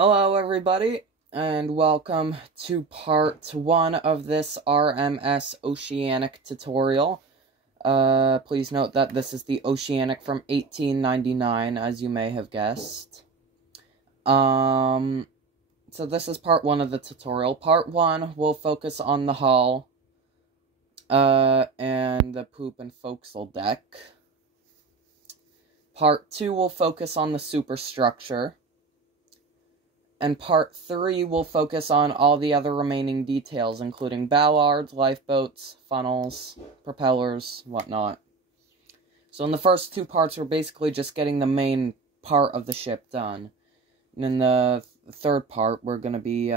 Hello everybody, and welcome to part 1 of this RMS Oceanic tutorial. Please note that this is the Oceanic from 1899, as you may have guessed. So this is part 1 of the tutorial. Part 1 will focus on the hull, and the poop and forecastle deck. Part 2 will focus on the superstructure. And part 3 will focus on all the other remaining details, including ballards, lifeboats, funnels, propellers, whatnot. So in the first 2 parts, we're basically just getting the main part of the ship done. And in the third part, we're gonna be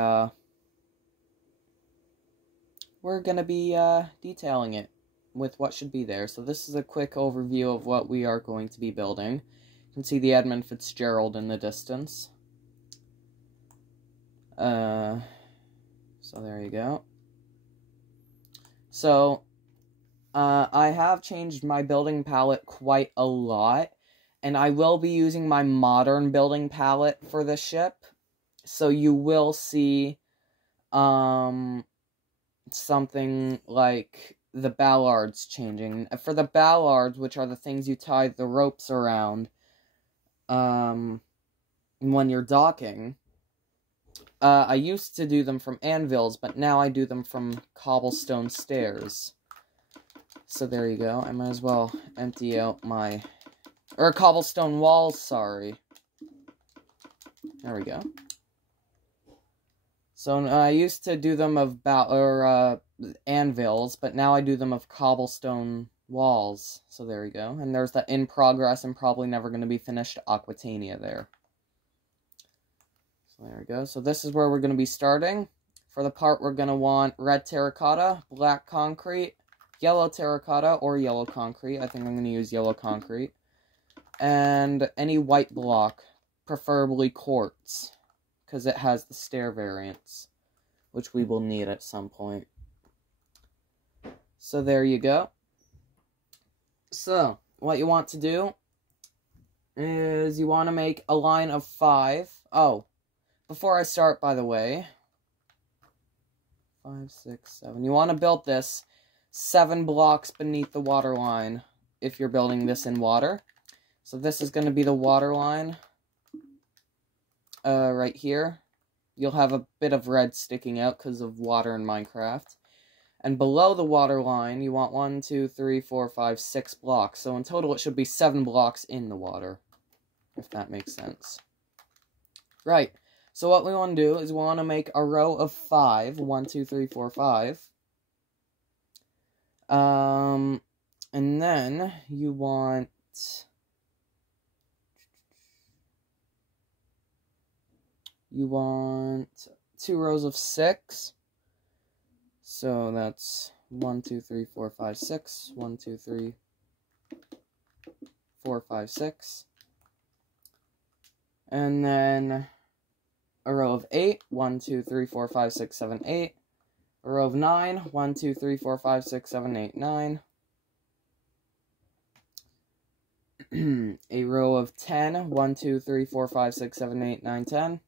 detailing it with what should be there. So this is a quick overview of what we are going to be building. You can see the Edmund Fitzgerald in the distance. So there you go. So, I have changed my building palette quite a lot, and I will be using my modern building palette for the ship, so you will see, something like the ballards changing. For the ballards, which are the things you tie the ropes around, when you're docking, I used to do them from anvils, but now I do them from cobblestone stairs. So there you go. I might as well empty out my... Or cobblestone walls, sorry. There we go. So I used to do them of anvils, but now I do them of cobblestone walls. So there you go. And there's the in progress and probably never going to be finished Aquitania there. There we go. So this is where we're going to be starting. For the part, we're going to want red terracotta, black concrete, yellow terracotta, or yellow concrete. I think I'm going to use yellow concrete. And any white block, preferably quartz, because it has the stair variants, which we will need at some point. So there you go. So, what you want to do is you want to make a line of 5. Oh. Before I start, by the way, 5, 6, 7. You want to build this 7 blocks beneath the water line if you're building this in water. So this is going to be the water line right here. You'll have a bit of red sticking out because of water in Minecraft. And below the water line, you want 1, 2, 3, 4, 5, 6 blocks. So in total, it should be 7 blocks in the water, if that makes sense. Right. So what we want to do is we want to make a row of 5. 1, 2, 3, 4, 5. And then you want... You want 2 rows of 6. So that's 1, 2, 3, 4, 5, 6. 1, 2, 3, 4, 5, 6. And then... a row of 8, 1, 2, 3, 4, 5, 6, 7, 8. A row of 9, 1, 2, 3, 4, 5, 6, 7, 8, 9. A row of 10, 1, 2, 3, 4, 5, 6, 7, 8, 9, 10.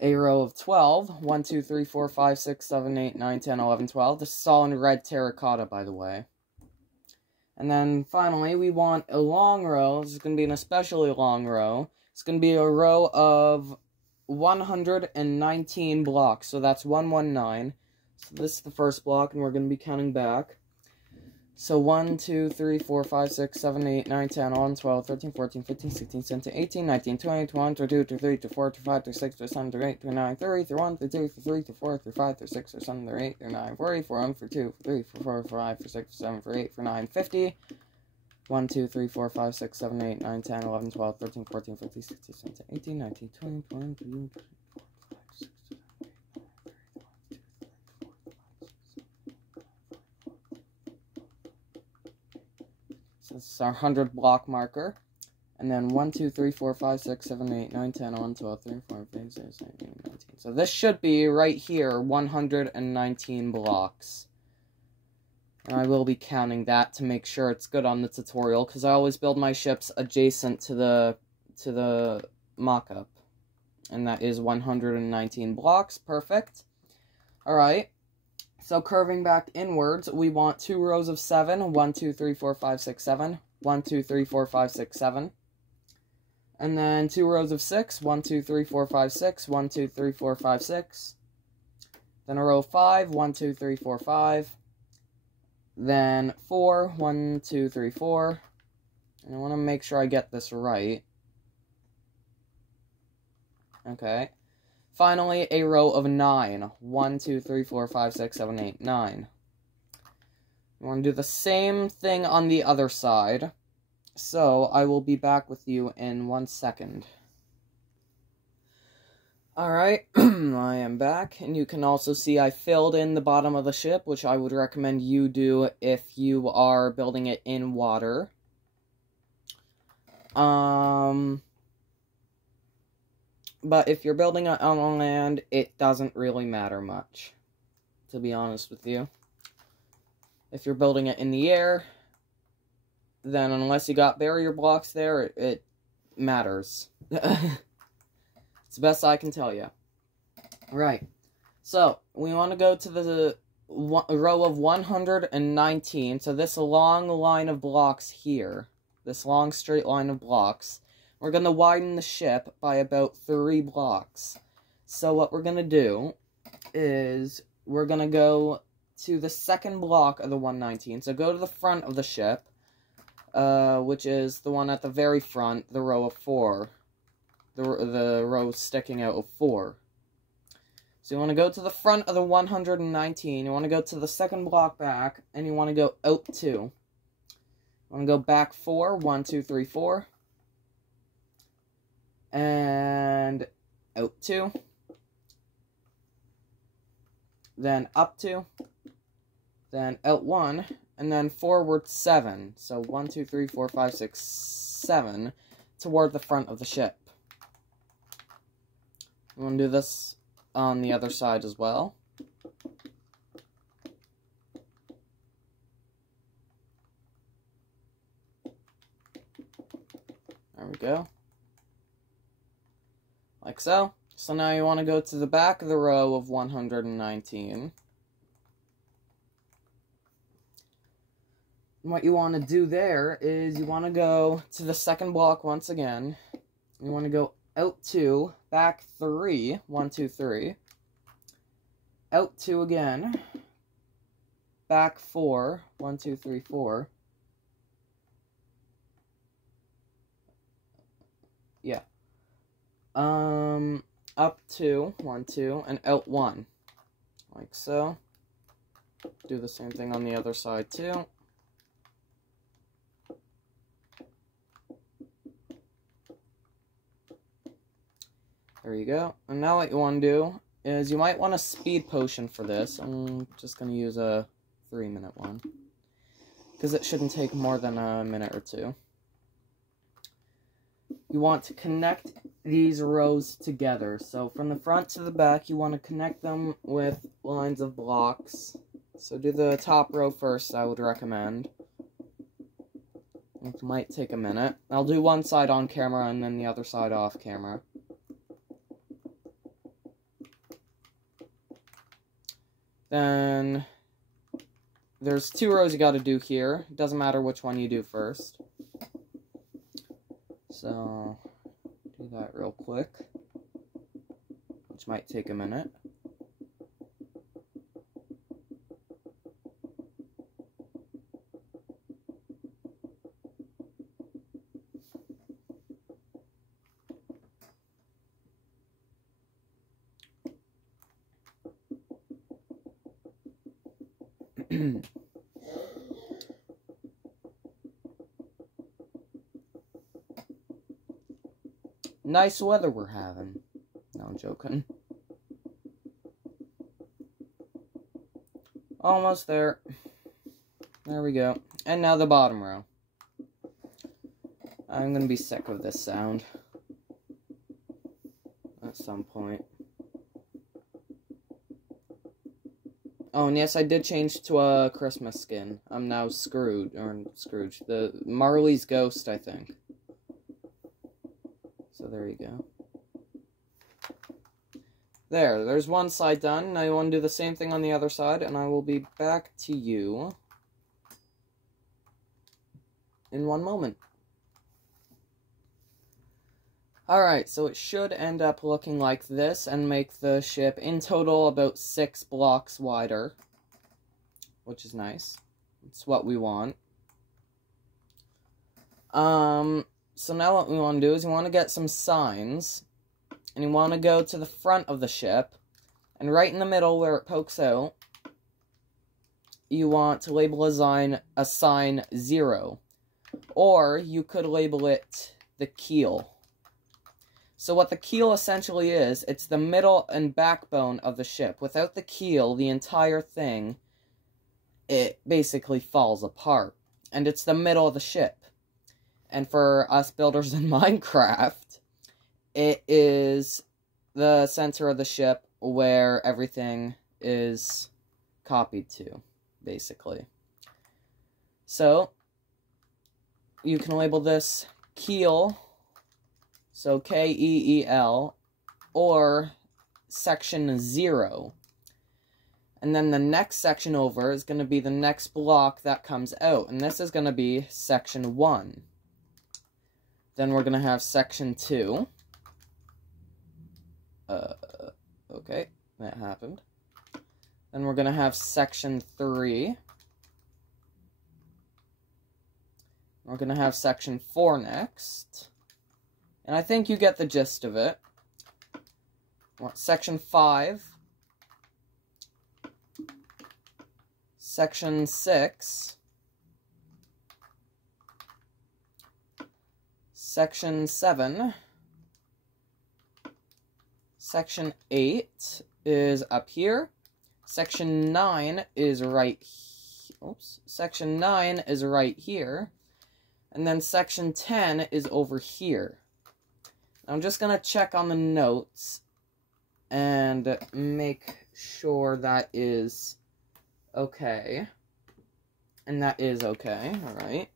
A row of 12, 1, 2, 3, 4, 5, 6, 7, 8, 9, 10, 11, 12. This is all in red terracotta, by the way. And then, finally, we want a long row. This is going to be an especially long row. It's going to be a row of 119 blocks, so that's 119. So this is the first block, and we're going to be counting back. So 1, 2, 3, 4, 5, 6, 7, 8, 9, 10, 11, 12, 13, 14, 15, 16, 17, 18, 19, 20, 21, 22, 23, 24, 25, 26, 27, 28, 29, 30, 31, 32, 33, 34, 35, 36, 37, 38, 39, 40, 41, 42, 43, 44, 45, 46, 47, 48, 49, 50. 1, 2, 3, 4, 5, 6, 7, 8, 9, 10, 11, 12, 13, 14, 15, 16, 17, 18, 19, 20, 21, 22, 23, 24, 25, 26, 27, So this is our 100 block marker. And then 1, 2, 3, 4, 5, 6, 7, 8, 9, 10, 11, 12, 13, 14, 15, 16, 17, 18, 19. So this should be right here, 119 blocks. And I will be counting that to make sure it's good on the tutorial, because I always build my ships adjacent to the mock-up. And that is 119 blocks. Perfect. Alright. So curving back inwards, we want 2 rows of 7. 1, 2, 3, 4, 5, 6, 7. 1, 2, 3, 4, 5, 6, 7. And then 2 rows of 6. 1, 2, 3, 4, 5, 6. 1, 2, 3, 4, 5, 6. Then a row of 5. 1, 2, 3, 4, 5. Then 4. 1, 2, 3, 4. And I want to make sure I get this right. Okay. Finally, a row of 9. 1, 2, 3, 4, 5, 6, 7, 8, 9. I want to do the same thing on the other side. So, I will be back with you in 1 second. Alright, I am back, and you can also see I filled in the bottom of the ship, which I would recommend you do if you are building it in water. But if you're building it on land, it doesn't really matter much, to be honest with you. If you're building it in the air, then unless you got barrier blocks there, it matters. It's the best I can tell you. Right. So, we want to go to the row of 119. So this long line of blocks here, this long straight line of blocks, we're going to widen the ship by about 3 blocks. So what we're going to do is we're going to go to the second block of the 119. So go to the front of the ship, which is the one at the very front, the row of 4. The row sticking out of 4. So you want to go to the front of the 119, you want to go to the second block back, and you want to go out 2. You want to go back 4, 1, 2, 3, 4. And out 2. Then up 2. Then out 1. And then forward 7. So 1, 2, 3, 4, 5, 6, 7. Toward the front of the ship. You want to do this on the other side as well. There we go. Like so. So now you want to go to the back of the row of 119. And what you want to do there is you want to go to the second block once again. You want to go out 2, back 3, 1, 2, 3. Out 2 again. Back 4, 1, 2, 3, 4. Yeah. Up 2, 1, 2, and out 1. Like so. Do the same thing on the other side too. There you go. And now what you want to do is you might want a speed potion for this. I'm just going to use a 3-minute one, because it shouldn't take more than a minute or 2. You want to connect these rows together. So from the front to the back, you want to connect them with lines of blocks. So do the top row first, I would recommend. It might take a minute. I'll do one side on camera and then the other side off camera. Then there's 2 rows you got to do here. It doesn't matter which one you do first. So do that real quick, which might take a minute. Nice weather we're having. No, I'm joking. Almost there. There we go. And now the bottom row. I'm gonna be sick of this sound at some point. Oh, and yes, I did change to a Christmas skin. I'm now Scrooge, the Marley's Ghost, I think. So there you go. There's one side done. Now you want to do the same thing on the other side, and I will be back to you in one moment. Alright, so it should end up looking like this and make the ship in total about 6 blocks wider, which is nice. It's what we want. So now what we want to do is we want to get some signs, and you want to go to the front of the ship, and right in the middle where it pokes out, you want to label a sign 0, or you could label it the keel. So what the keel essentially is, it's the middle and backbone of the ship. Without the keel, the entire thing, it basically falls apart, and it's the middle of the ship. And for us builders in Minecraft, it is the center of the ship where everything is copied to, basically. So, you can label this keel, so K-E-E-L, or section 0. And then the next section over is going to be the next block that comes out, and this is going to be section 1. Then we're going to have section 2. Okay, that happened. Then we're going to have section 3. We're going to have section 4 next. And I think you get the gist of it. Section 5. Section 6. Section 7. Section 8 is up here. Section 9 is right Section 9 is right here. And then section 10 is over here. Now I'm just going to check on the notes and make sure that is okay. And that is okay, alright.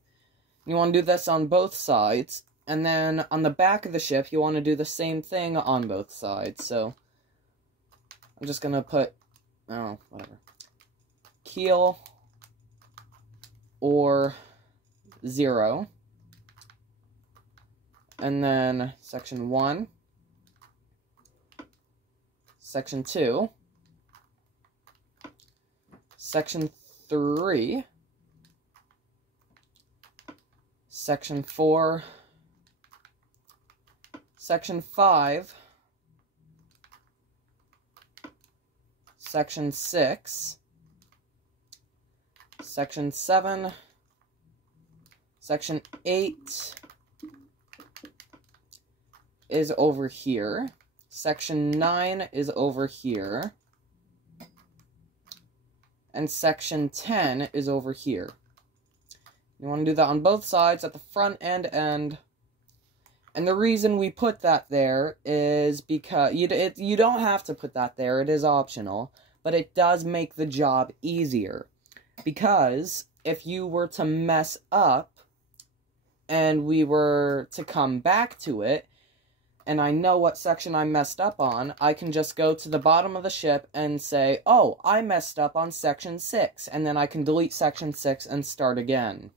You want to do this on both sides. And then on the back of the ship, you want to do the same thing on both sides. So I'm just going to put, whatever. Keel or 0. And then section 1. Section 2. Section 3. Section 4. Section 5. Section 6. Section 7. Section 8 is over here. Section 9 is over here. And section 10 is over here. You want to do that on both sides, at the front and end. And the reason we put that there is because you don't have to put that there, it is optional, but it does make the job easier. Because if you were to mess up and we were to come back to it, and I know what section I messed up on, I can just go to the bottom of the ship and say, oh, I messed up on section 6, and then I can delete section 6 and start again.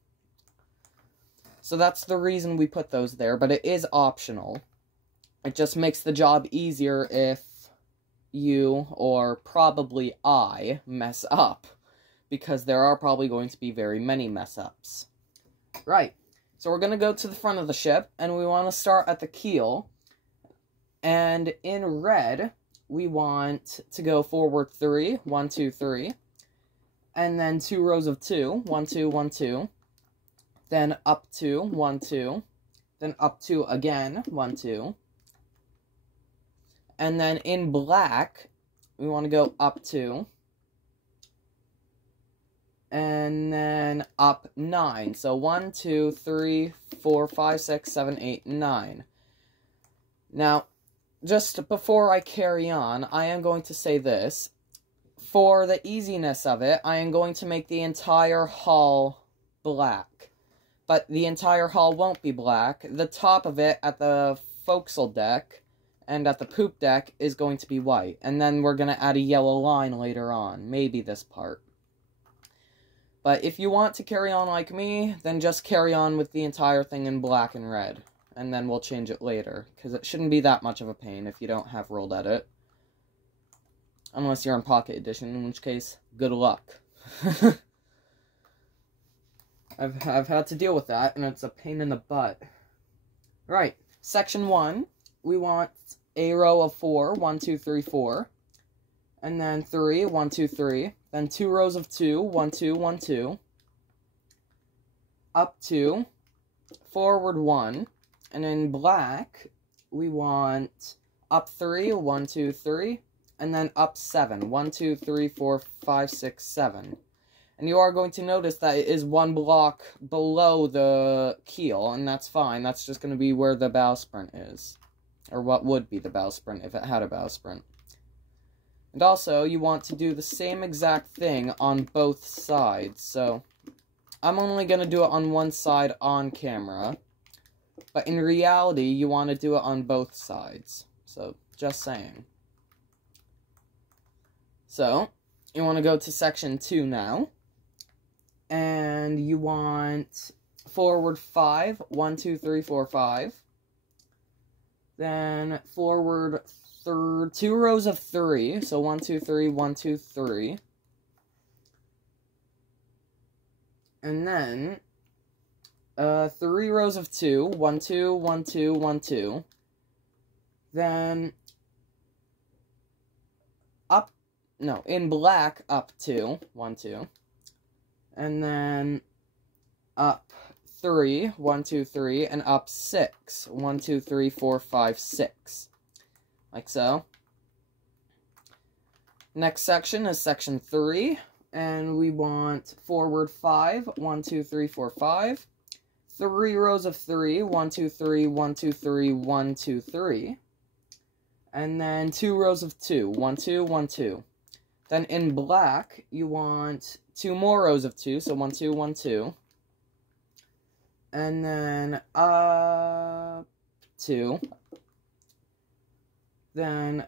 So that's the reason we put those there, but it is optional. It just makes the job easier if you, or probably I, mess up. Because there are probably going to be very many mess-ups. Right, so we're going to go to the front of the ship, and we want to start at the keel. And in red, we want to go forward 3, 1, 2, 3. And then 2 rows of 2, 1, 2, 1, 2. Then up 2, 1, 2. Then up 2 again, 1, 2. And then in black, we want to go up 2. And then up 9. So 1, 2, 3, 4, 5, 6, 7, 8, 9. Now, just before I carry on, I am going to say this. For the easiness of it, I am going to make the entire hull black. But the entire hull won't be black. The top of it at the forecastle deck and at the poop deck is going to be white. And then we're going to add a yellow line later on, maybe this part. But if you want to carry on like me, then just carry on with the entire thing in black and red. And then we'll change it later, because it shouldn't be that much of a pain if you don't have rolled edit. Unless you're in Pocket Edition, in which case, good luck. I've had to deal with that, and it's a pain in the butt. Right, section 1, we want a row of 4, 1, 2, 3, 4. And then 3, 1, 2, 3. Then 2 rows of 2, 1, 2, 1, 2. Up 2. Forward 1. And in black, we want up 3, 1, 2, 3. And then up 7. 1, 2, 3, 4, 5, 6, 7. And you are going to notice that it is 1 block below the keel, and that's fine. That's just going to be where the bowsprit is. Or what would be the bowsprit if it had a bowsprit. And also, you want to do the same exact thing on both sides. So, I'm only going to do it on one side on camera. But in reality, you want to do it on both sides. So, just saying. So, you want to go to section 2 now. And you want forward 5, 1, 2, 3, 4, 5. Then forward 2 rows of 3. So 1, 2, 3, 1, 2, 3. And then 3 rows of 2. 1, 2, 1, 2, 1, 2. Then up, no, in black, up 2. 1, 2. And then up 3, 1, 2, 3, and up 6, 1, 2, 3, 4, 5, 6, like so. Next section is section 3, and we want forward 5, 1, 2, 3, 4, 5, 3 rows of 3, 1, 2, 3, 1, 2, 3, 1, 2, 3, and then 2 rows of 2, 1, 2, 1, 2. Then in black, you want 2 more rows of 2, so 1, 2, 1, 2. And then up 2. Then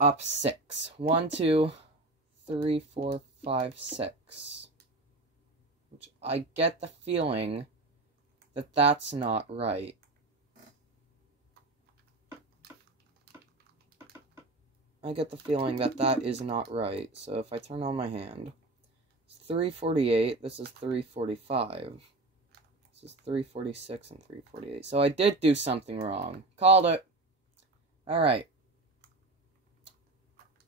up 6. 1, 2, 3, 4, 5, 6. Which I get the feeling that that's not right. I get the feeling that that is not right. So if I turn on my hand, it's 348, this is 345. This is 346 and 348. So I did do something wrong. Called it. Alright.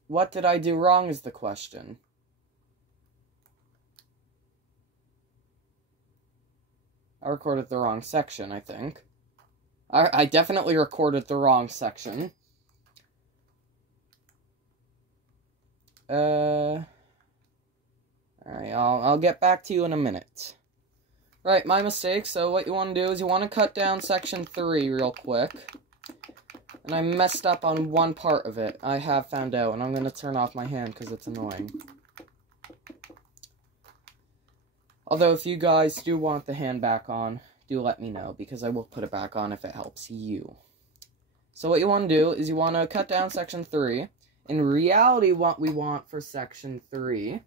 What did I do wrong is the question. I recorded the wrong section, I think. I definitely recorded the wrong section. Alright, I'll get back to you in a minute. Right, my mistake. So what you want to do is you want to cut down section 3 real quick. And I messed up on one part of it, I have found out, and I'm going to turn off my hand because it's annoying. Although if you guys do want the hand back on, do let me know, because I will put it back on if it helps you. So what you want to do is you want to cut down section 3. In reality, what we want for section 3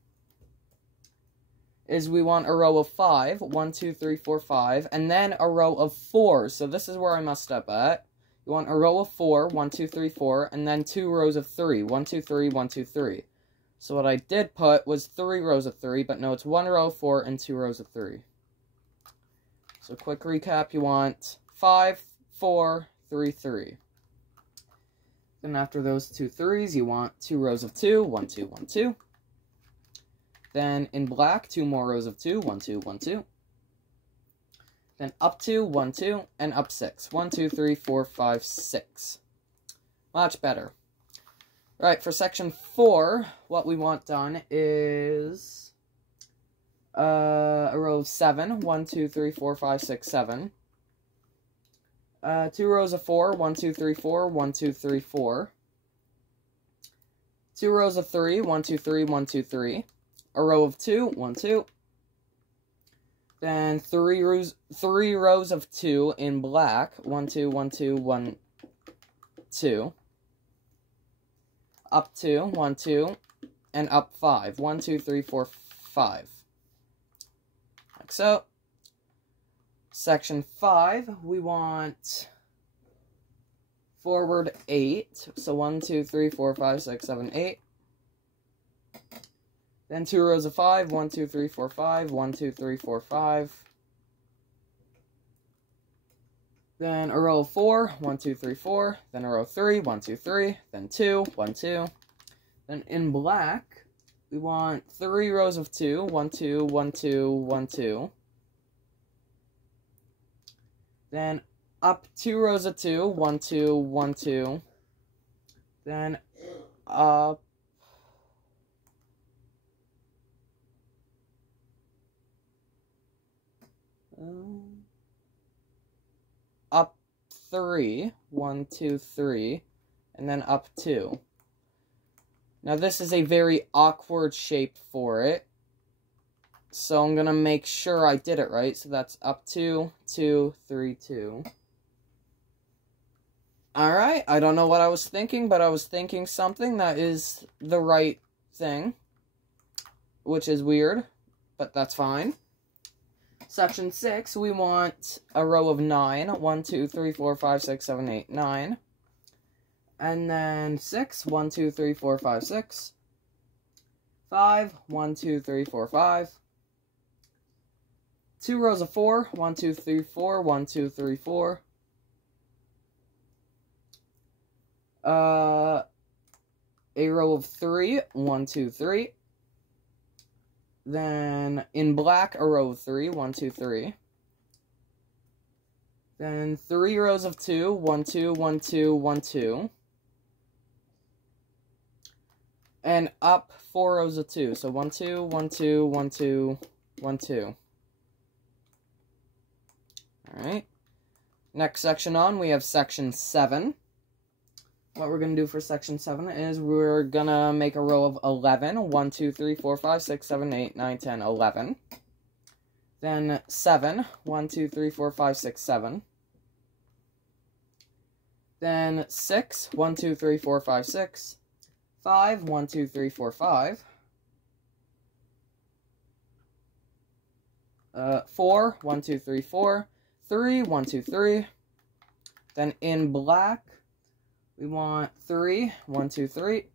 is we want a row of 5, 1, 2, 3, 4, 5, and then a row of 4. So this is where I messed up at. You want a row of 4, 1, 2, 3, 4, and then 2 rows of 3, 1, 2, 3, 1, 2, 3. So what I did put was 3 rows of 3, but no, it's 1 row of 4 and 2 rows of 3. So quick recap, you want 5, 4, 3, 3. Then after those 2 3s, you want 2 rows of 2, 1, 2, 1, 2. Then in black, 2 more rows of 2, 1, 2, 1, 2. Then up 2, 1, 2, and up 6. 1, 2, 3, 4, 5, 6. Much better. Right, for section 4, what we want done is a row of 7. 1, 2, 3, 4, 5, 6, 7. 2 rows of 4. 1, 2, 3, 4. 1, 2, 3, 4. 2 rows of 3. 1, 2, 3, 1, 2, 3. A row of 2. 1, 2. Then 3 rows of 2 in black. 1, 2, 1, 2, 1, 2. up 2, 1, 2, and up 5. 1, 2, 3, 4, 5. Like so. Section 5, we want forward 8. So 1, 2, 3, 4, 5, 6, 7, 8. Then 2 rows of 5. 1, 2, 3, 4, 5. 1, 2, 3, 4, 5. Then a row of 4. 1, 2, 3, 4. Then a row of 3. 1, 2, 3. Then 2. 1, 2. Then in black, we want 3 rows of 2. 1, 2, 1, 2, 1, 2. Then up 2 rows of 2, 1, 2, 1, 2. Then up up 3, 1, 2, 3, and then up 2. Now this is a very awkward shape for it. So I'm going to make sure I did it right. So that's up 2, 2, 3, 2. Alright, I don't know what I was thinking, but I was thinking something that is the right thing. Which is weird, but that's fine. Section 6, we want a row of 9. 1, 2, 3, 4, 5, 6, 7, 8, 9. And then 6. 1, 2, 3, 4, 5, 6. 5. 1, 2, 3, 4, 5. 2 rows of 4. 1, 2, 3, 4. 1, 2, 3, 4. A row of 3. 1, 2, 3. Then in black, a row of 3. 1, 2, 3. Then 3 rows of 2. 1, 2, 1, 2, 1, 2. And up 4 rows of 2. So 1, 2, 1, 2, 1, 2, 1, 2. Alright. Next section on, we have section 7. What we're going to do for section 7 is we're going to make a row of 11. 1, 2, 3, 4, 5, 6, 7, 8, 9, 10, 11. Then 7. 1, 2, 3, 4, 5, 6, 7. Then 6. 1, 2, 3, 4, 5, 6. 5. 1, 2, 3, 4, 5. 4. 1, 2, 3, 4. 3. 1, 2, 3. Then in black, we want 3. 1, 2, 3.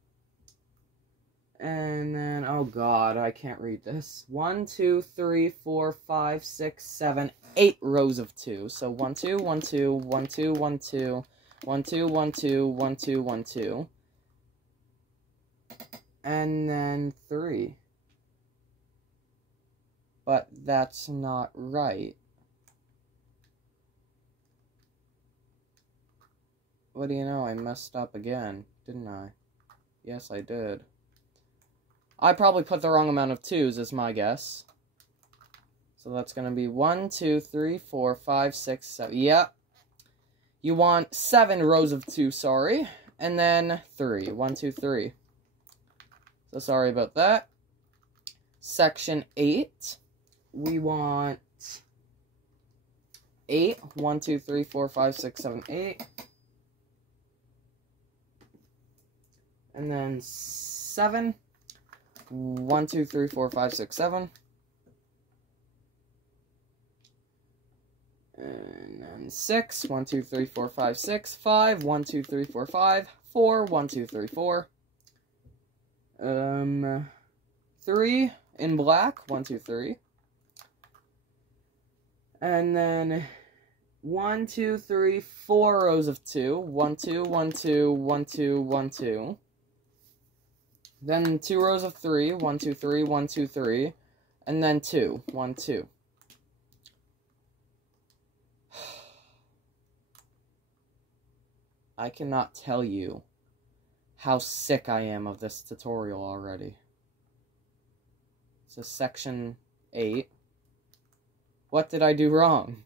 And then, oh god, I can't read this. 1, 2, 3, 4, 5, 6, 7, 8 rows of 2. So 1, 2, 1, 2, 1, 2, 1, 2, 1, 2, 1, 2, 1, 2, 1, 2. And then 3. But that's not right. What do you know? I messed up again, didn't I? Yes, I did. I probably put the wrong amount of 2s, is my guess. So that's going to be 1, 2, 3, 4, 5, 6, 7. Yep. You want 7 rows of 2, sorry. And then 3. 1, 2, 3. So sorry about that. Section 8. We want 8. 1, 2, 3, 4, 5, 6, 7, 8. And then 7. 1, 2, 3, 4, 5, 6, 7. And then 6. 1, 2, 3, 4, 5, 6. 5. 1, 2, 3, 4, 5. 4. 1, 2, 3, 4. 3 in black. 1, 2, 3. And then 1, 2, 3, 4 rows of 2. 1, 2, 1, 2, 1, 2, 1, 2. Then 2 rows of 3. 1, 2, 3, 1, 2, 3. And then 2. 1, 2. I cannot tell you how sick I am of this tutorial already. So section 8. What did I do wrong?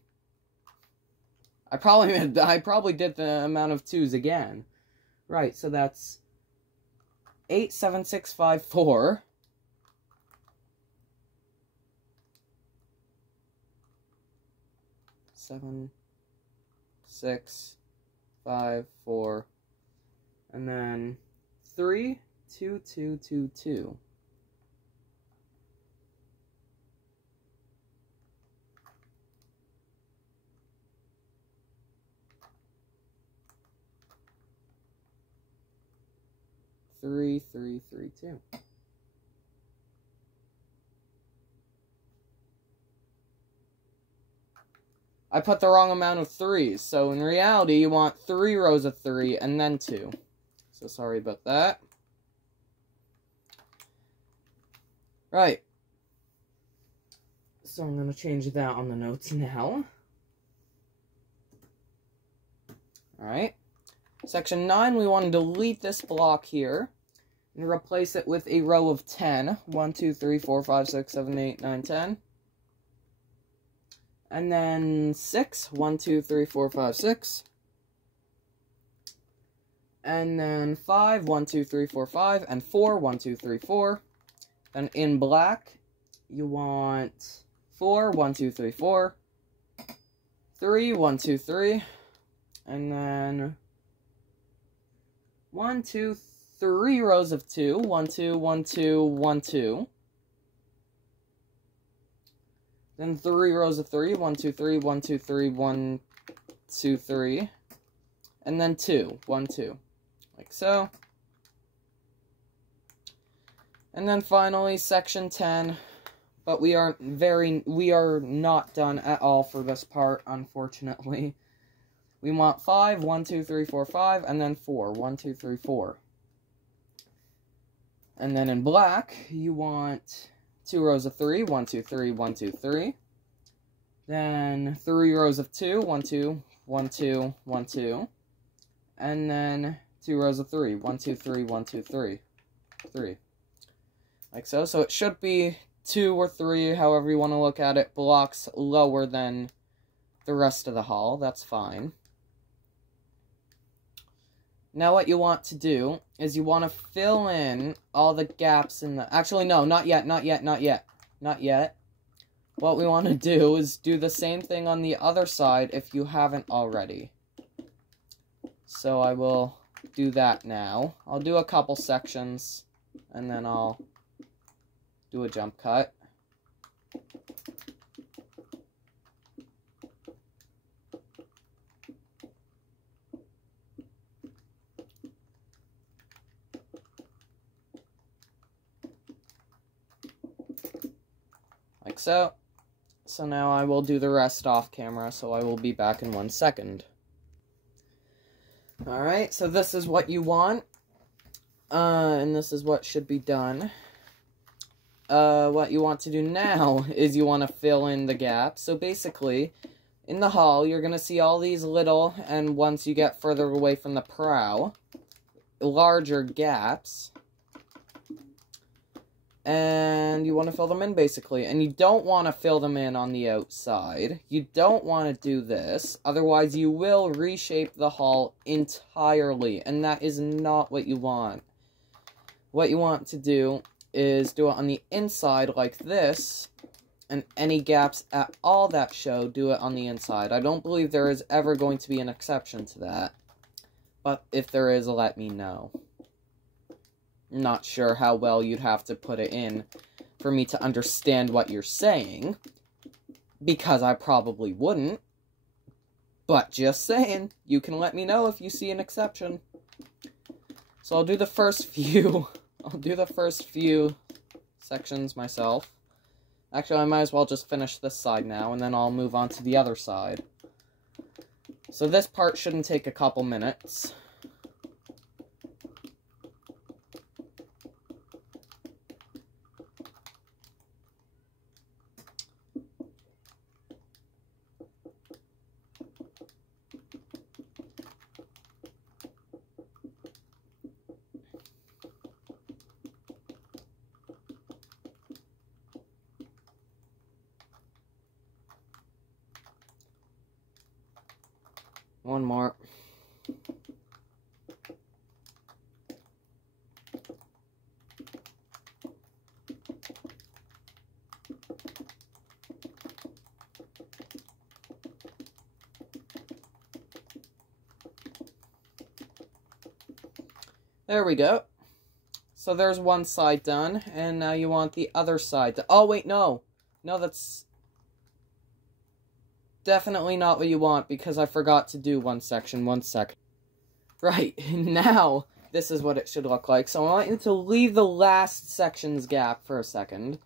I probably did the amount of 2s again. Right, so that's 8, 7, 6, 5, 4. Seven, 6, 5, 4, and then 3, 2, 2, 2, 2. Three, 3, 3, 2. I put the wrong amount of 3s, so in reality, you want 3 rows of 3 and then 2. So sorry about that. Right. So I'm going to change that on the notes now. Alright. Section 9, we want to delete this block here and replace it with a row of 10. 1, 2, 3, 4, 5, 6, 7, 8, 9, 10. And then 6. 1, 2, 3, 4, 5, 6. And then 5. 1, 2, 3, 4, 5. And 4. 1, 2, 3, 4. Then in black, you want 4. 1, 2, 3, 4. 3. 1, 2, 3. And then 1, 2, 3 rows of 2. 1, 2, 1, 2, 1, 2. Then 3 rows of 3. 1, 2, 3, 1, 2, 3, 1, 2, 3. And then 2. 1, 2. Like so. And then finally, section 10. But we are not done at all for this part, unfortunately. We want 5, 1, 2, 3, 4, 5, and then 4. 1, 2, 3, 4. And then in black, you want 2 rows of 3, 1, 2, 3, 1, 2, 3. Then 3 rows of 2, 1, 2, 1, 2, 1, 2. And then 2 rows of 3, 1, 2, 3, 1, 2, 3. 3. Like so. So it should be 2 or 3, however you want to look at it, blocks lower than the rest of the hull. That's fine. Now what you want to do is you want to fill in all the gaps in the... Actually, no, not yet, not yet, not yet. Not yet. What we want to do is do the same thing on the other side if you haven't already. So I will do that now. I'll do a couple sections, and then I'll do a jump cut. Like so. So now I will do the rest off camera, so I will be back in 1 second. Alright, so this is what you want. And this is what should be done. What you want to do now is you want to fill in the gaps. So basically, in the hull, you're going to see all these little, and once you get further away from the prow, larger gaps. And you want to fill them in, basically. And you don't want to fill them in on the outside. You don't want to do this. Otherwise, you will reshape the hull entirely. And that is not what you want. What you want to do is do it on the inside like this. And any gaps at all that show, do it on the inside. I don't believe there is ever going to be an exception to that. But if there is, let me know. Not sure how well you'd have to put it in for me to understand what you're saying, because I probably wouldn't. But just saying, you can let me know if you see an exception. So I'll do the first few. I'll do the first few sections myself. Actually, I might as well just finish this side now, and then I'll move on to the other side. So this part shouldn't take a couple minutes. One more. There we go. So there's one side done, and now you want the other side to... Oh, wait, no. No, that's definitely not what you want, because I forgot to do one section. 1 second. Right, now, this is what it should look like. So I want you to leave the last section's gap for a second,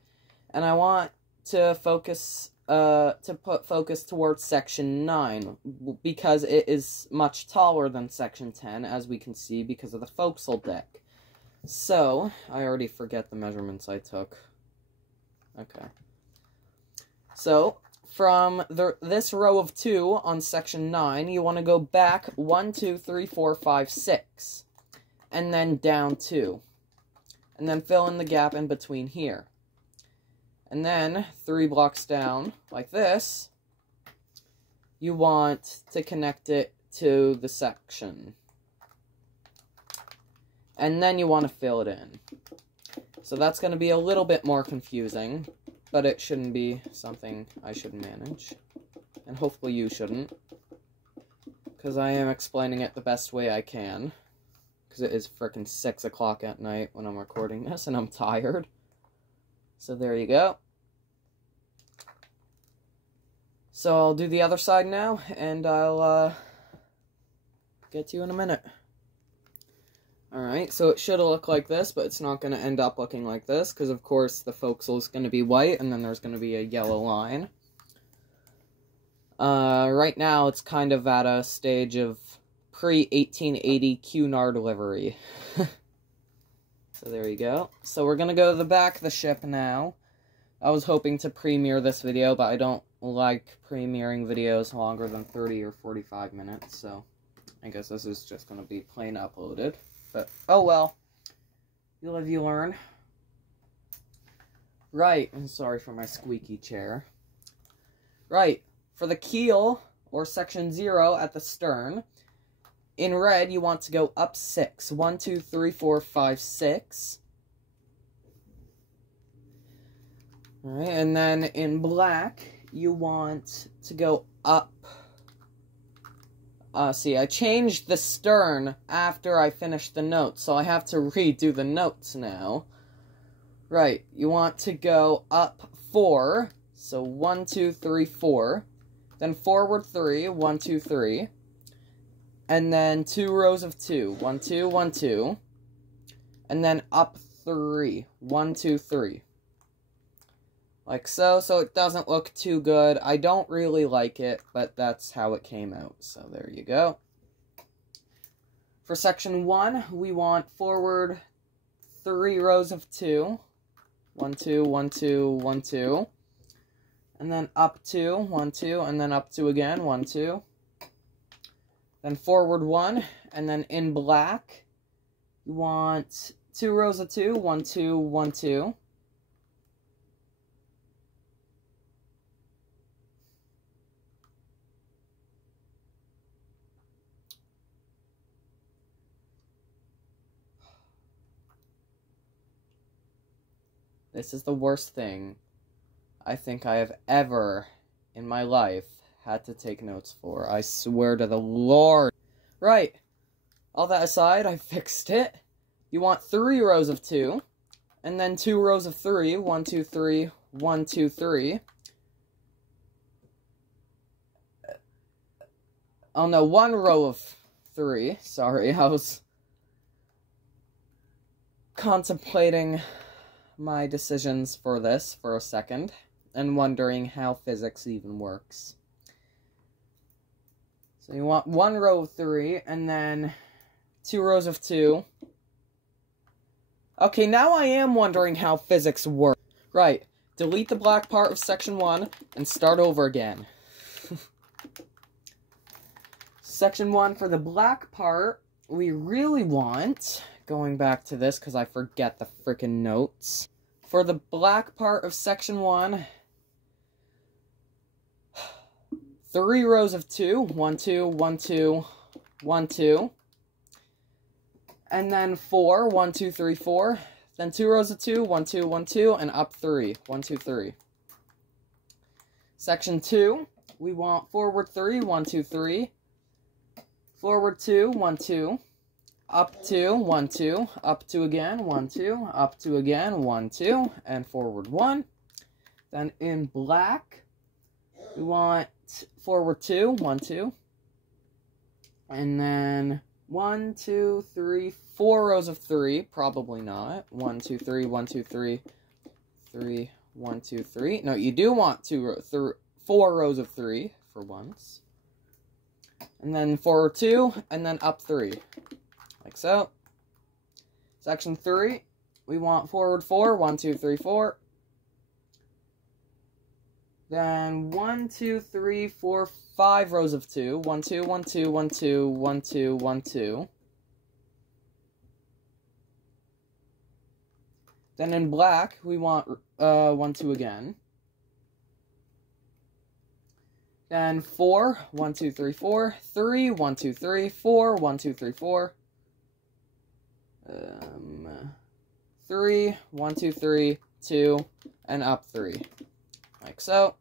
and I want to focus, put focus towards section 9, because it is much taller than section 10, as we can see, because of the forecastle deck. So, I already forget the measurements I took. Okay. So, from this row of 2 on section 9, you want to go back 1, 2, 3, 4, 5, 6. And then down 2. And then fill in the gap in between here. And then, 3 blocks down, like this, you want to connect it to the section. And then you want to fill it in. So that's going to be a little bit more confusing, but it shouldn't be something I should manage. And hopefully you shouldn't, because I am explaining it the best way I can. Because it is frickin' 6 o'clock at night when I'm recording this, and I'm tired. So there you go. So I'll do the other side now, and I'll get to you in a minute. Alright, so it should look like this, but it's not going to end up looking like this, because of course the forecastle is going to be white, and then there's going to be a yellow line. Right now it's kind of at a stage of pre-1880 Cunard livery. So there you go. So we're going to go to the back of the ship now. I was hoping to premiere this video, but I don't like premiering videos longer than 30 or 45 minutes, so I guess this is just going to be plain uploaded. But, oh well. You live, you learn. Right, and sorry for my squeaky chair. Right, for the keel, or section 0 at the stern, in red you want to go up 6. 1, 2, 3, 4, 5, 6. Alright, and then in black, you want to go up... see, I changed the stern after I finished the notes, so I have to redo the notes now. Right, you want to go up 4, so 1, 2, 3, 4. Then forward 3, 1, 2, 3. And then 2 rows of 2, 1, 2, 1, 2. And then up 3, 1, 2, 3. Like so it doesn't look too good. I don't really like it, but that's how it came out. So there you go. For section 1, we want forward 3 rows of 2. 1, 2, 1, 2, 1, 2. And then up 2, 1, 2, and then up 2 again, 1, 2. Then forward 1, and then in black, you want 2 rows of 2, 1, 2, 1, 2. This is the worst thing I think I have ever, in my life, had to take notes for. I swear to the Lord. Right. All that aside, I fixed it. You want 3 rows of 2, and then 2 rows of 3. 1, 2, 3, 1, 2, 3. Oh no, 1 row of 3. Sorry, I was contemplating my decisions for this for a second, and wondering how physics even works. So you want 1 row of 3, and then 2 rows of 2. Okay, now I am wondering how physics works. Right, delete the black part of section 1, and start over again. Section 1, for the black part, we really want, going back to this because I forget the frickin' notes. For the black part of section 1, 3 rows of 2, 1, 2, 1, 2, 1, 2. And then 4, 1, 2, 3, 4. Then 2 rows of 2, 1, 2, 1, 2, and up 3, 1, 2, 3. Section 2, we want forward 3, 1, 2, 3. Forward 2, 1, 2. up 2, 1, 2, up 2 again, 1, 2, up 2 again, 1, 2, and forward 1. Then in black, we want forward 2, 1, 2. And then 1, 2, 3, 4 rows of 3. Probably not. 1, 2, 3, 1, 2, 3, 3, 1, 2, 3. No, you do want 4 rows of 3 for once. And then forward 2, and then up 3. Like so. Section 3, we want forward 4, 1, 2, 3, 4. Then 1, 2, 3, 4, 5 rows of 2. 1, 2, 1, 2, 1, 2, 1, 2, 1, 2. Then in black, we want 1, 2 again. Then 4, 1, 2, 3, 4. 3, 1, 2, 3, 4, 1, 2, 3, 4. 3, 1, 2, 3, 2, and up 3. Like so.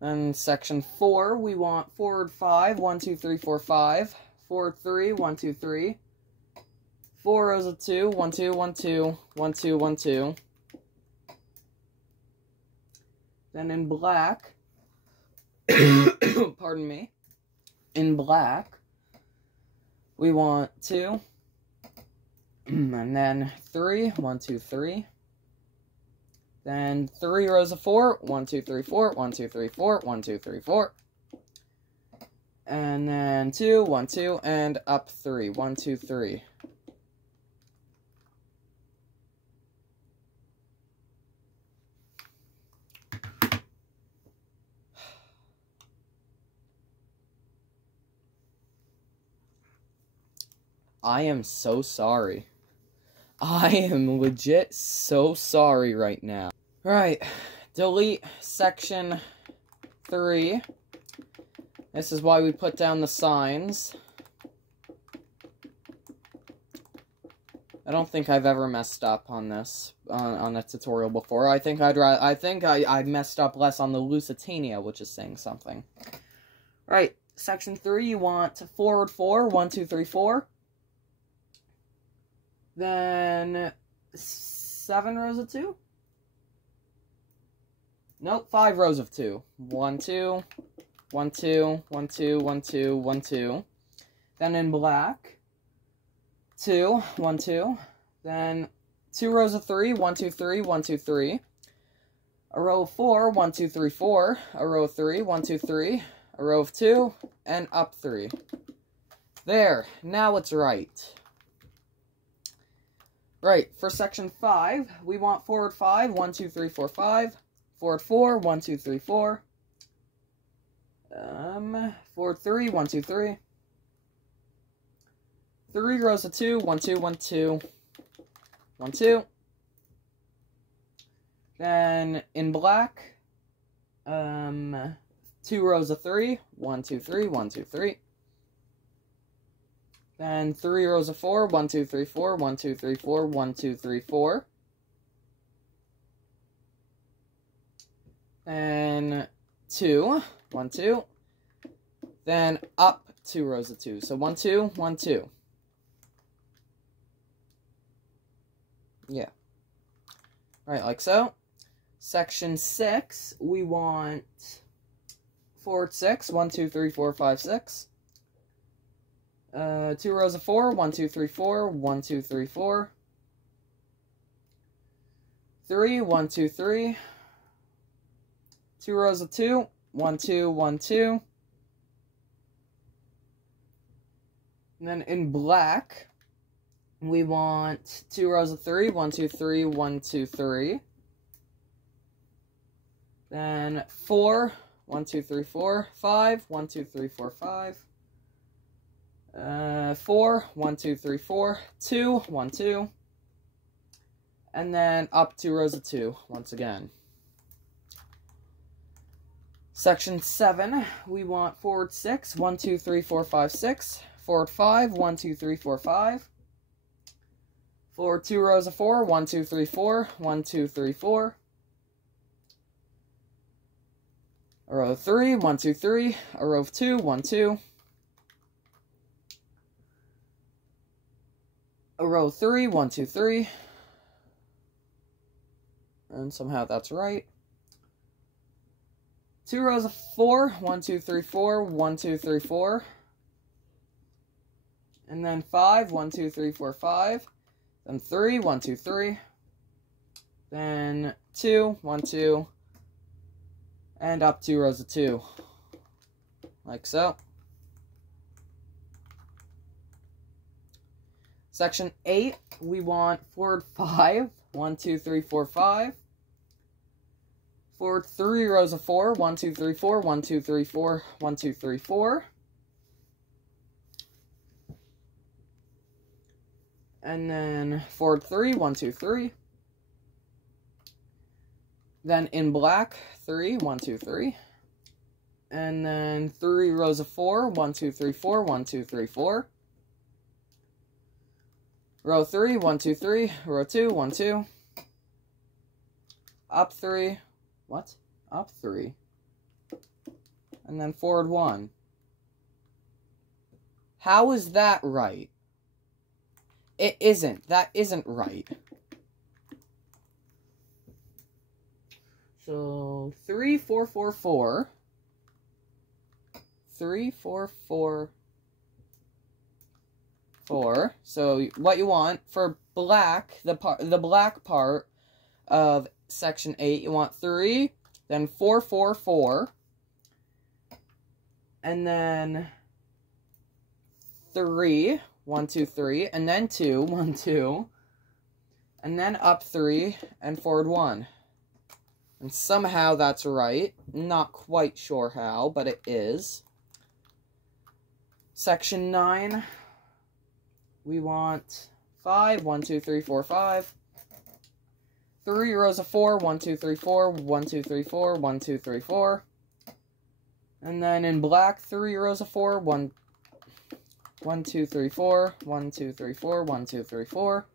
Then section 4, we want forward 5, 1, 2, 3, 4, 5. Forward 3, 1, 2, 3. 4 rows of 2, 1, 2, 1, 2, 1, 2, 1, 2. Then in black, pardon me, in black, we want 2, and then 3, 1, 2, 3. Then 3 rows of 4, 1, 2, 3, 4, 1, 2, 3, 4, 1, 2, 3, 4. And then 2, 1, 2, and up 3, 1, 2, 3. I am so sorry. I am legit so sorry right now. Right, delete section 3. This is why we put down the signs. I don't think I've ever messed up on this, on a tutorial before. I think I messed up less on the Lusitania, which is saying something. Right, section 3, you want forward 4, 1, 2, 3, 4. Then 7 rows of 2? Nope, 5 rows of 2. 1, 2, 1, 2, 1, 2, 1, 2, 1, 2. Then in black, 2, 1, 2. Then 2 rows of 3, 1, 2, 3, 1, 2, 3. A row of 4, 1, 2, 3, 4. A row of 3, 1, 2, 3. A row of 2, and up 3. There, now it's right. Right, for section 5, we want forward 5, 1, 2, 3, 4, 5. Forward 4, 1, 2, 3, 4. Forward 3, 1, 2, 3. 3 rows of 2, 1, 2, 1, 2. 1, 2. Then in black, 2 rows of 3, 1, 2, 3, 1, 2, 3. Then 3 rows of 4, 1, 2, 3, 4, 1, 2, 3, 4, 1, 2, 3, 4. Then 2, 1, 2. Then up 2 rows of 2. So 1, 2, 1, 2. Yeah. Right, like so. Section 6, we want forward 6, 1, 2, 3, 4, 5, 6. 2 rows of 4, 1, 2, 3, 4, 1, 2, 3, 4. 3, 1, 2, 3. 2 rows of 2, 1, 2, 1, 2. And then in black, we want 2 rows of 3, 1, 2, 3, 1, 2, 3. Then 4, 1, 2, 3, 4, 5, 1, 2, 3, 4, 5. 4, 1, 2, 3, 4, 2, 1, 2. And then up 2 rows of 2, once again. Section 7, we want forward 6, 1, 2, 3, 4, 5, 6. Forward 5, 1, 2, 3, 4, 5. Forward 2 rows of 4, 1, 2, 3, 4, 1, 2, 3, 4. A row of 3, 1, 2, 3. A row of 2, 1, 2. a row 3, 1, 2, 3. And somehow that's right. 2 rows of 4, 1, 2, 3, 4, 1, 2, 3, 4. And then 5, 1, 2, 3, 4, 5. Then 3, 1, 2, 3. Then 2, 1, 2. And up 2 rows of 2. Like so. Section 8, we want forward 5, 1, 2, 3, 4, 5. Forward 3 rows of 4, 1, 2, 3, 4, 1, 2, 3, 4, 1, 2, 3, 4. And then forward 3, 1, 2, 3. Then in black, 3, 1, 2, 3. And then 3 rows of 4, 1, 2, 3, 4, 1, 2, 3, 4. Row 3, 1, 2, 3. Row 2, 1, 2. Up 3. What? Up 3. And then forward 1. How is that right? It isn't. That isn't right. So 3, 4, 4, 4. 3, 4, 4, 4. So what you want for black, the black part of section 8, you want 3, then 4, 4, 4, and then 3, 1, 2, 3, and then 2, 1, 2, and then up 3, and forward 1. And somehow that's right. Not quite sure how, but it is. Section 9, we want 5, 1, 2, 3, 4, 5. 3 rows of 4, 1, 2, 3, 4, 1, 2, 3, 4, 1, 2, 3, 4. And then in black, 3 rows of 4, 1, 2, 3, 4, 1, 2, 3, 4, 1, 2, 3, 4.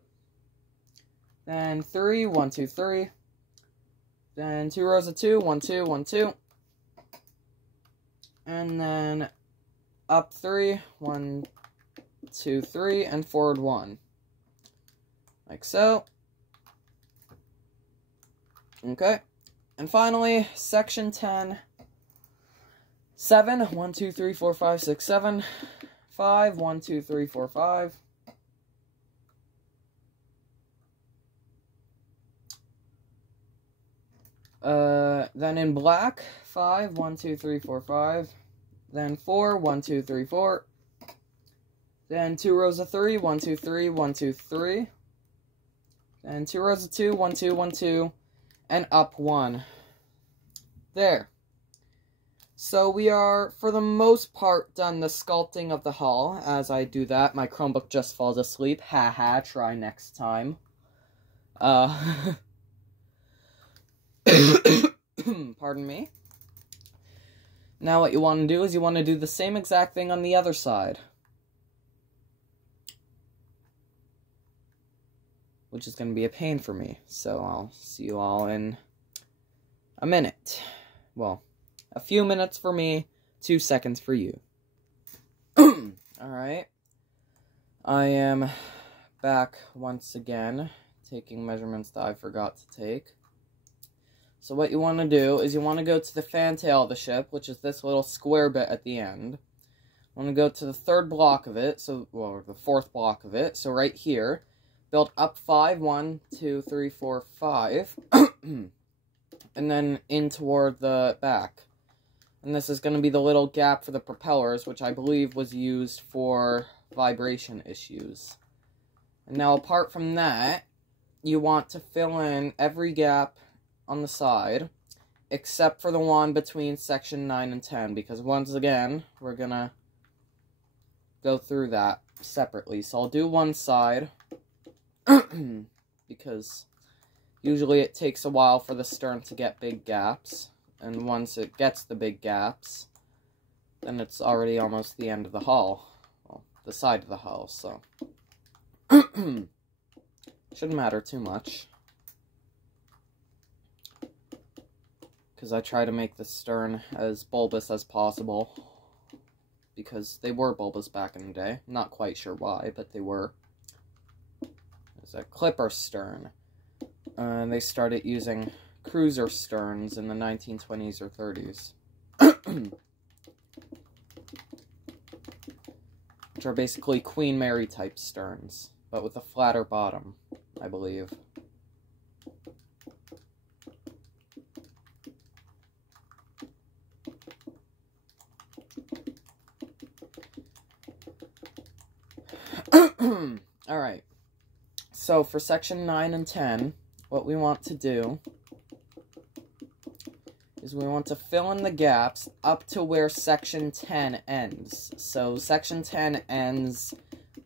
Then 3, 1, 2, 3. Then 2 rows of 2, 1, 2, 1, 2. And then up 3, 1, 2, 3, and forward 1. Like so. Okay. And finally, section 10. 7, 1, 2, 3, 4, 5, 6, 7. 5, 1, 2, 3, 4, 5. Then in black, 5, 1, 2, 3, 4, 5. Then 4, 1, 2, 3, 4. Then 2 rows of 3, 1, 2, 3, 1, 2, 3. Then 2 rows of 2, 1, 2, 1, 2. And up 1. There. So we are, for the most part, done the sculpting of the hull. As I do that, my Chromebook just falls asleep. Haha, try next time. Pardon me. Now what you want to do is you want to do the same exact thing on the other side. Which is going to be a pain for me. So I'll see you all in a minute. Well, a few minutes for me, 2 seconds for you. Alright. I am back once again, taking measurements that I forgot to take. So what you want to do is you want to go to the fantail of the ship, which is this little square bit at the end. You want to go to the 3rd block of it, or the 4th block of it, so right here. Build up 5, 1, 2, 3, 4, 5, and then in toward the back. And this is going to be the little gap for the propellers, which I believe was used for vibration issues. And now apart from that, you want to fill in every gap on the side, except for the one between section 9 and 10, because once again, we're going to go through that separately. So I'll do one side, because usually it takes a while for the stern to get big gaps, and once it gets the big gaps, then it's already almost the end of the hull, well, the side of the hull, so shouldn't matter too much, because I try to make the stern as bulbous as possible, because they were bulbous back in the day. Not quite sure why, but they were. is a clipper stern. They started using cruiser sterns in the 1920s or 30s. Which are basically Queen Mary type sterns, but with a flatter bottom, I believe. Alright, so for section 9 and 10, what we want to do is we want to fill in the gaps up to where section 10 ends. So section 10 ends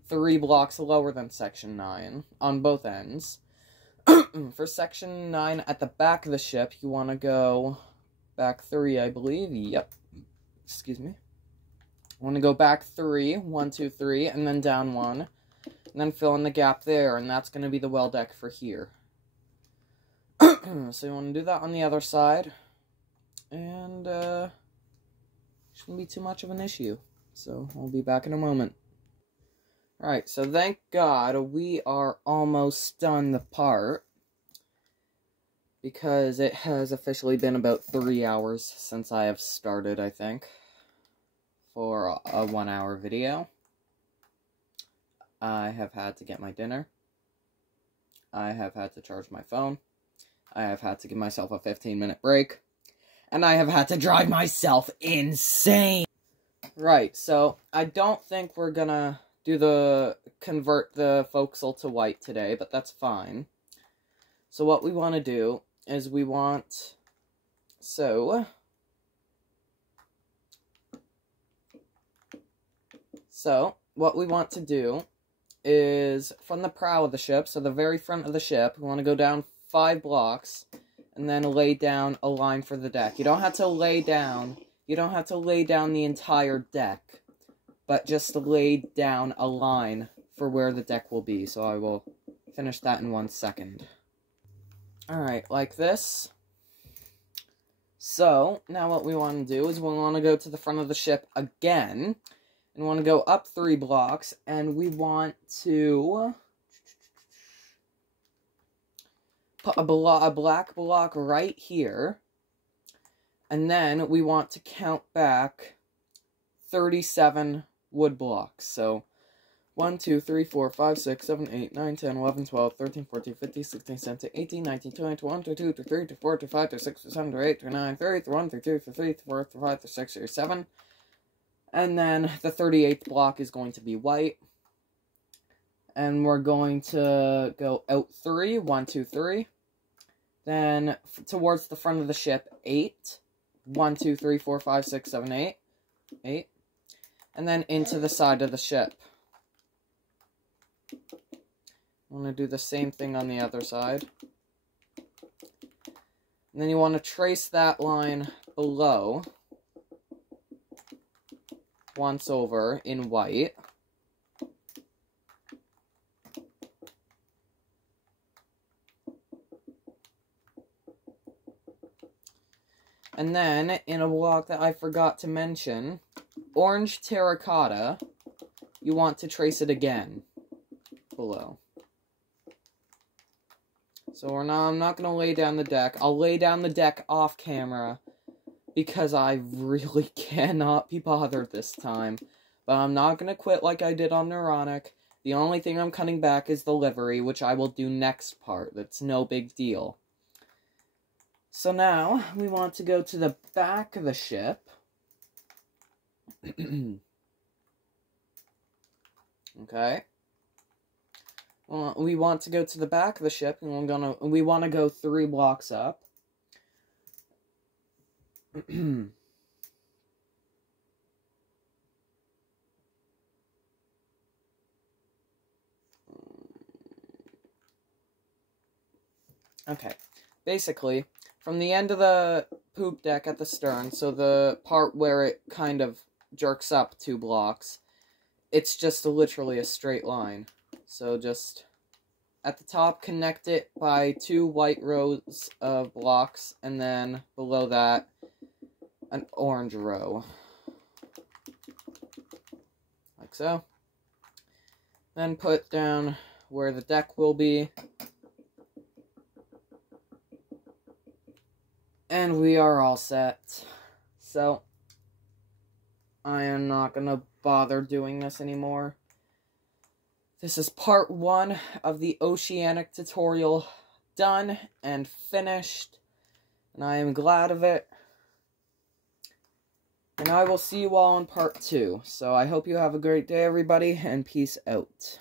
3 blocks lower than section 9 on both ends. For section 9 at the back of the ship, you want to go back 3, I believe. Yep. Excuse me. I want to go back 3, 1, 2, 3, and then down 1. And then fill in the gap there, and that's going to be the well deck for here. So you want to do that on the other side. And, shouldn't be too much of an issue. So, I'll be back in a moment. Alright, so thank God we are almost done the part. Because it has officially been about 3 hours since I have started, I think. For a 1-hour video. I have had to get my dinner. I have had to charge my phone. I have had to give myself a 15-minute break. And I have had to drive myself insane. Right, so I don't think we're gonna do convert the forecastle to white today, but that's fine. So what we want to do is we want, what we want to do is from the prow of the ship, so the very front of the ship, we want to go down 5 blocks and then lay down a line for the deck. You don't have to lay down the entire deck, but just lay down a line for where the deck will be. So I will finish that in 1 second. Alright, like this. So, now what we want to do is we want to go to the front of the ship again. And we want to go up 3 blocks, and we want to put a black block right here. And then we want to count back 37 wood blocks. So, 1, 2, 3, 4, 5, 6, 7, 8, 9, 10, 11, 12, 13, 14, 15, 16, 17, 18, 19, 20, 21, 22, 23, 24, 25, 26, 27, 28, 29, 30, 31, 32, 33, 34, 35, 36, 37. And then the 38th block is going to be white. And we're going to go out 3, 1, 2, 3. Then towards the front of the ship, 8. 1, 2, 3, 4, 5, 6, 7, 8. 8. And then into the side of the ship. I'm going to do the same thing on the other side. And then you want to trace that line below. Once over in white. And then, in a block that I forgot to mention, orange terracotta, you want to trace it again below. So I'm not going to lay down the deck. I'll lay down the deck off camera because I really cannot be bothered this time. But I'm not going to quit like I did on Neuronic. The only thing I'm cutting back is the livery, which I will do next part. That's no big deal. So now, we want to go to the back of the ship. Okay. Well, we want to go to the back of the ship, and we want to go 3 blocks up. Okay. Basically, from the end of the poop deck at the stern, so the part where it kind of jerks up 2 blocks, it's just literally a straight line. So just at the top, connect it by 2 white rows of blocks, and then below that, an orange row. Like so. Then put down where the deck will be. And we are all set. So, I am not going to bother doing this anymore. This is part 1 of the Oceanic tutorial done and finished. And I am glad of it. And I will see you all in part 2. So I hope you have a great day, everybody, and peace out.